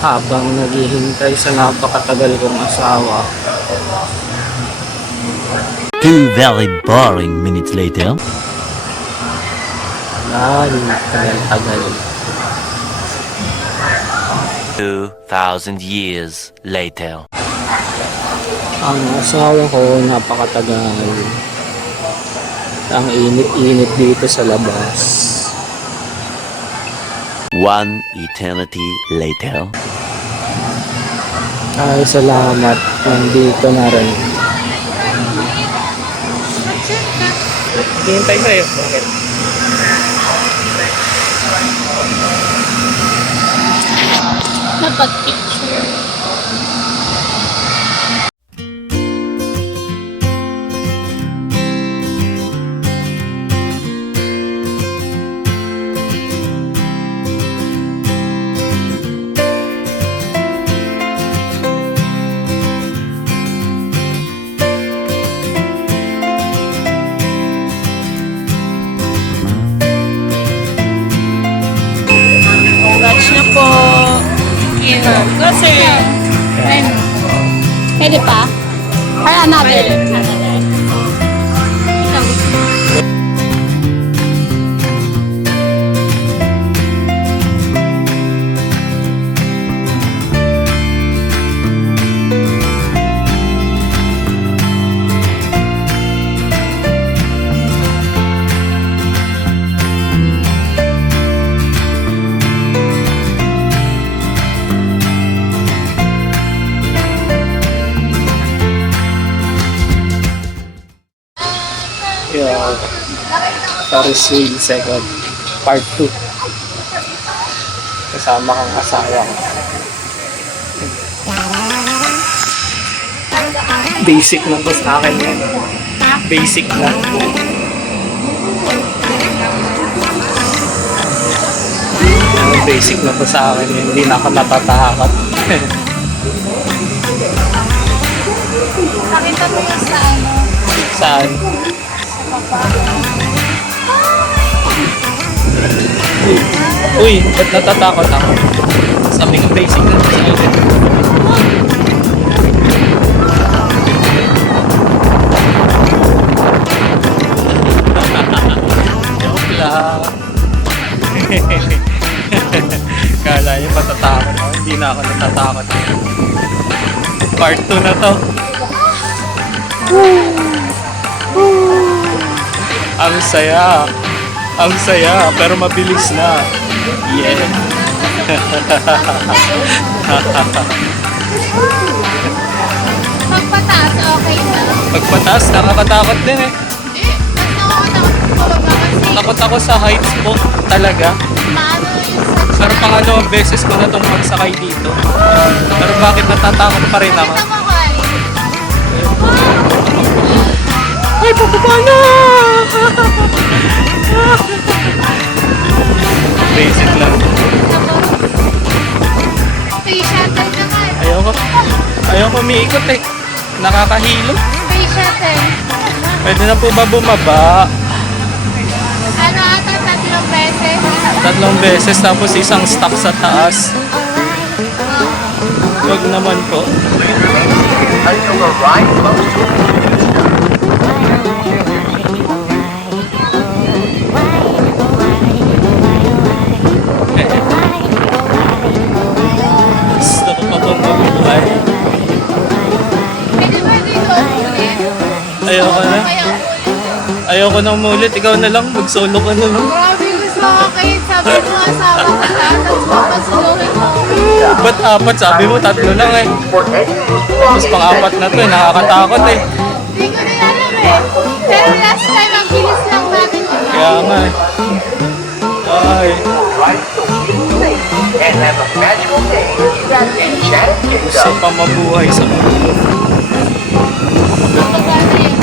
habang naghihintay sa napakatagal kong asawa. 2 very boring minutes later. Tagal. 2,000 years later. Ang asawa ko napakatagal. Ang init-init dito sa labas. 1 eternity later. Ay, salamat. Nandito na rin. Hintay ko eh. Bakit? Napag-picture. Watch na po. Kasi, pwede pa? Or another? Yung Ferris wheel second part 2 kasama kang asawa ko. Basic na to sa akin yan. Basic na. Basic na to sa akin yan. Hindi na ako natatakot. Pakita mo yung sa ano? Saan? Uy, ba't natatakot ako? Sabi ko basic na to sa akin. Joke lang. Kala niyo matatakot ako. Hindi na ako natatakot. Part 2 na to. Ang saya. Ang saya, pero mabilis na. Yeah. Pagpataas, okay na. Pagpataas, nakakatakot din eh. Mas nakakatakot po ba kasi Takot ako sa heights po, talaga. maano yung sa Pero pangalawang beses ko na itong magsakay dito. Pero bakit natatakot pa rin ako? Kita mo kali. Ay, pababa na! Basic lang. Space shuttle naman. Ayoko umiikot eh. Nakakahilo. Space shuttle. Pwede na po ba bumaba? Ano ata, 3 beses? 3 beses tapos isang stock sa taas. Huwag naman po. Until the ride close to Gusto ko pa pong mabuhay. Pwede ba dito ulit? Ayoko na. Kaya ulit. Ayoko na umulit. Ikaw na lang. Mag-solo ka na lang. Grabe gusto ko kayo. Sabi mo asawa ko lahat. Tapos papasulohin mo. Ba't 4? Sabi mo 3 lang eh. Tapos pang-4 na to eh. Nakakatakot eh. Hindi ko rin alam eh. Pero last time, ang bilis lang namin. Diba? Kaya nga eh. Ay. ride so feel safe and have a magical day at Enchanted Gusto Kingdom. pa mabuhay sa mundo. Magana yun.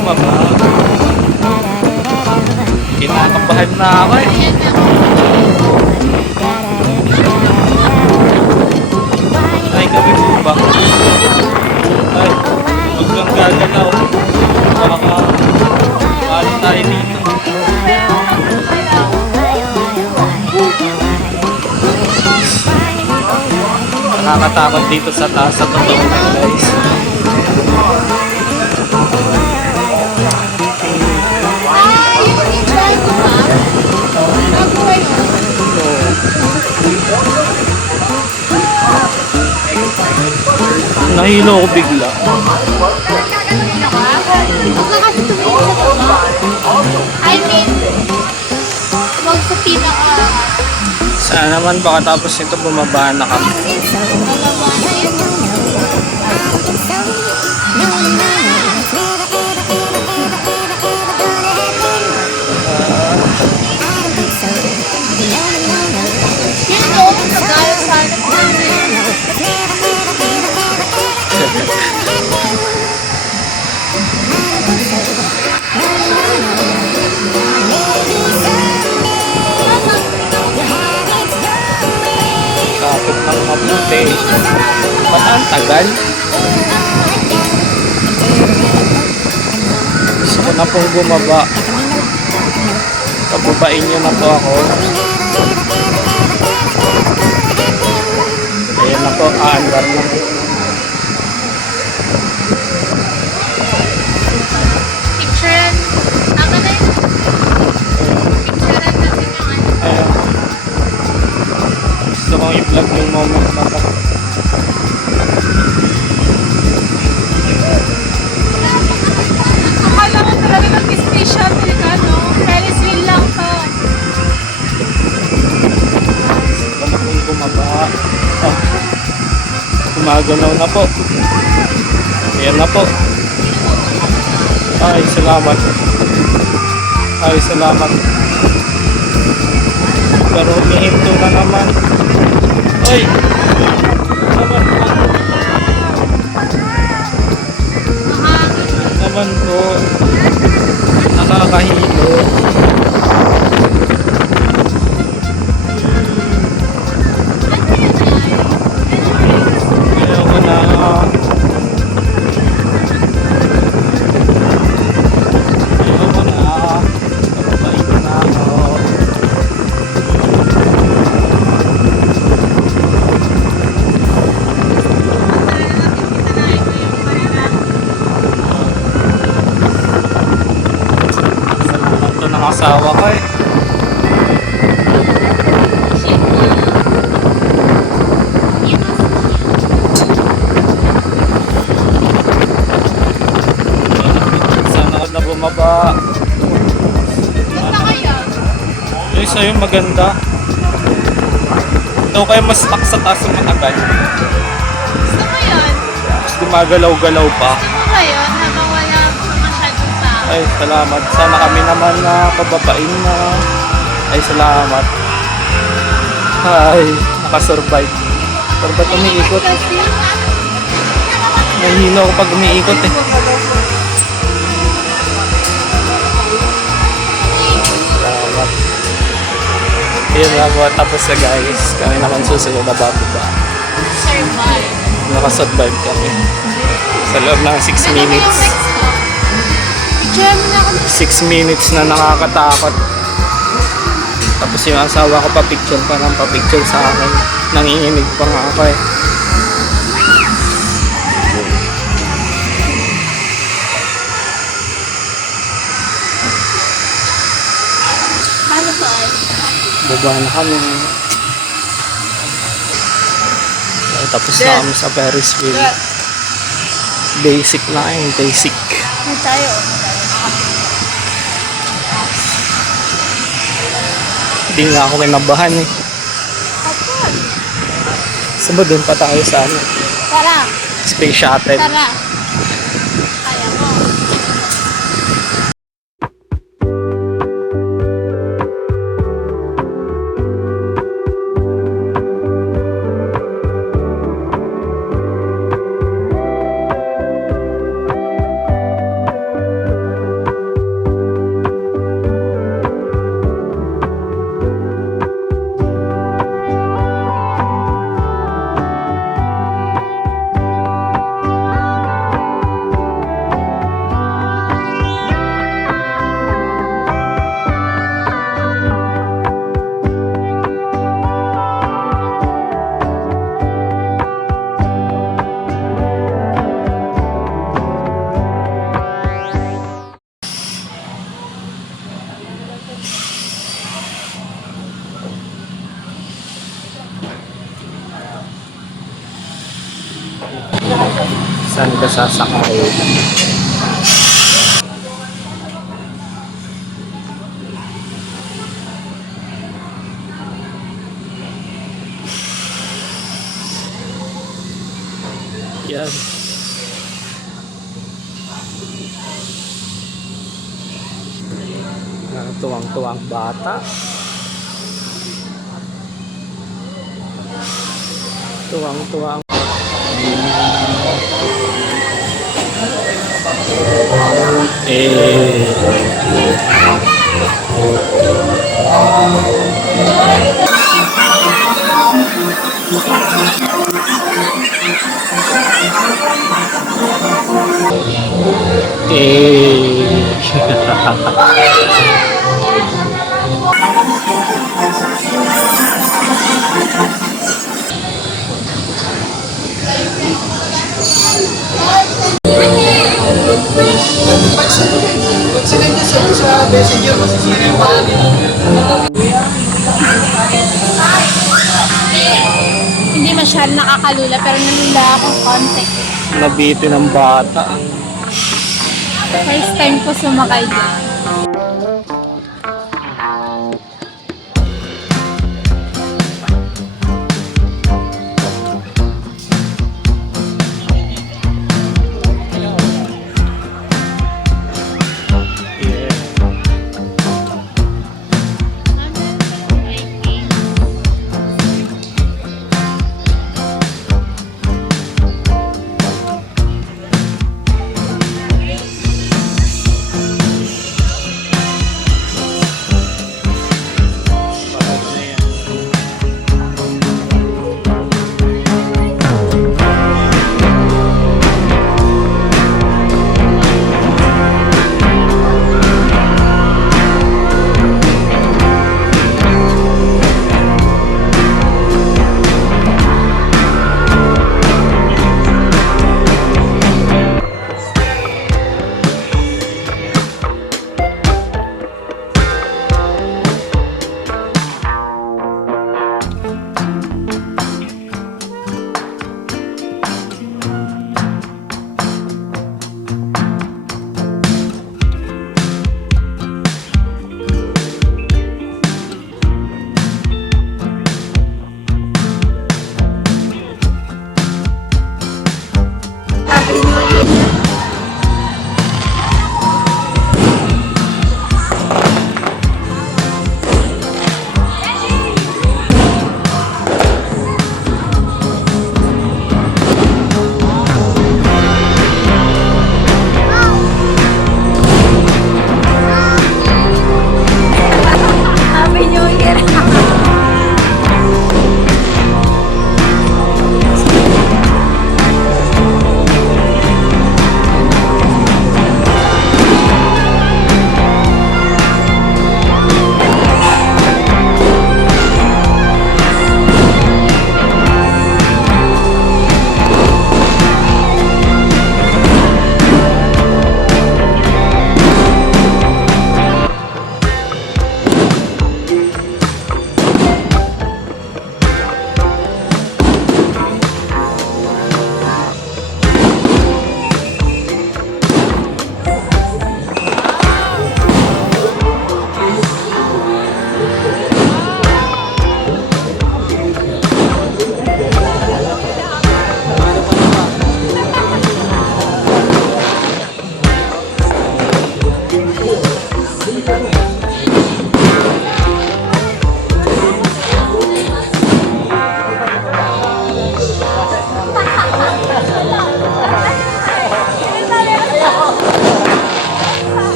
Baba. Kinakabahan na ako eh. Ayan na. Ay, gabi po ba? Ay, huwag kang gagalaw. Baka, paano tayo dito? Nakakatakot dito sa taas sa totoo lang, guys. Yung enjoy ko ba? Nabuhay mo. Nahilo ko bigla. Huwag ka kasi tumingin sa baba. I mean, huwag sa pinaka... Sana naman baka tapos nito bumaba na kami. Bababa na yun. Yun o, nagaya sana namin. Kapit ng mabuti. Ba't ang tagal? Gusto ko na pong bumaba. Pababain nyo na po ako. Ayan na po, aandar na. Picturean. Tama na yun. Picturean natin yung ano. Ayan. Gusto kong i-vlog yung moment na to. Akala ko talaga nag-space shuttle ka, no? Ferris wheel lang to. Gusto na pong bumaba. Ah, gumagalaw na po. Ayan na po. Ay, salamat. Ay, salamat. Pero humihinto na naman. Ay! Naman po. Naman po. Nakakahilo. Ayaw ko na. Ayaw ko na. Papapain ko na ako. Salamat to ng asawa ko eh. Sana ako na bumaba. Ganda kayo. Yung sa'yo maganda. Ito kayo mas stuck sa taas ng matagal. Gusto mo yun? Mas gumagalaw-galaw pa. Gusto mo ba yun? Habang wala masyadong tao. Ay, salamat. Sana kami naman na pababain na. Ay, salamat. Ay, nakasurvive. Pero ba't umiikot? Kasi, Nahihilo ako pag umiikot eh. Salamat. Ayun nga po, tapos na guys. Kami naman susunod na bababa. survive. Nakasurvive kami. Sa loob ng 6 Ano ba yung minutes. next ko? Picture mo na ako. 6 minutes na nakakatakot. Tapos yung asawa ko pa-picture pa ng pa-picture sa akin. Nanginginig pa nga ako eh. Paano to ay? Baba na kami. Ay, tapos na kami sa Ferris wheel. Basic na yun, basic. Ano tayo? Hindi nga ako kinabahan eh. Kapag. Saba doon pa tayo sa ano, Tara. space shuttle. Tara. Saan ka sasakay? Yan. Tuwang-tuwang bata. Tuwang-tuwang. Hindi masyadong nakakalula pero nalula akong konti. Nabiti ng bata. First time ko sumakay dyan.